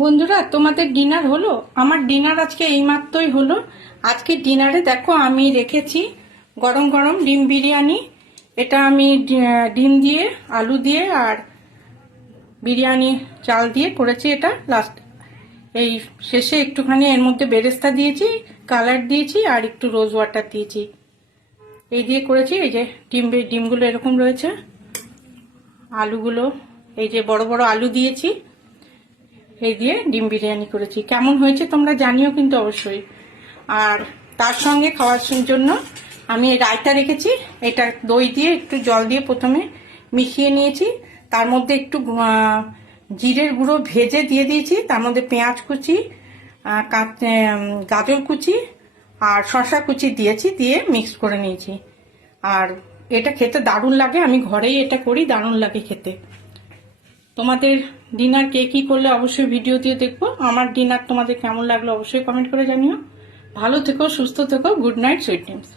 বন্ধুরা, তোমাদের ডিনার হলো? আমার ডিনার আজকে এইমাত্রই হলো। আজকে ডিনারে দেখো আমি রেখেছি গরম গরম ডিম বিরিয়ানি। এটা আমি ডিম দিয়ে, আলু দিয়ে আর বিরিয়ানি চাল দিয়ে করেছি। এটা লাস্ট এই শেষে একটুখানি এর মধ্যে বেরেস্তা দিয়েছি, কালার দিয়েছি আর একটু রোজ ওয়াটার দিয়েছি। এই দিয়ে করেছি। এই যে ডিমগুলো এরকম রয়েছে, আলুগুলো এই যে বড় বড় আলু দিয়েছি। এই দিয়ে ডিম বিরিয়ানি করেছি। কেমন হয়েছে তোমরা জানিও কিন্তু অবশ্যই। আর তার সঙ্গে খাওয়ার জন্য আমি রায়তা রেখেছি। এটা দই দিয়ে একটু জল দিয়ে প্রথমে মিশিয়ে নিয়েছি। তার মধ্যে একটু জিরের গুঁড়ো ভেজে দিয়ে দিয়েছি। তার মধ্যে পেঁয়াজ কুচি, গাজর কুচি আর শসা কুচি দিয়েছি, দিয়ে মিক্স করে নিয়েছি। আর এটা খেতে দারুণ লাগে। আমি ঘরেই এটা করি, দারুণ লাগে খেতে। তোমাদের ডিনার কে কি করলে অবশ্যই ভিডিও দিয়ে দেখবো। আমার ডিনার তোমাদের কেমন লাগলো অবশ্যই কমেন্ট করে জানিও। ভালো থেকো, সুস্থ থেকো। Good night, sweet dreams.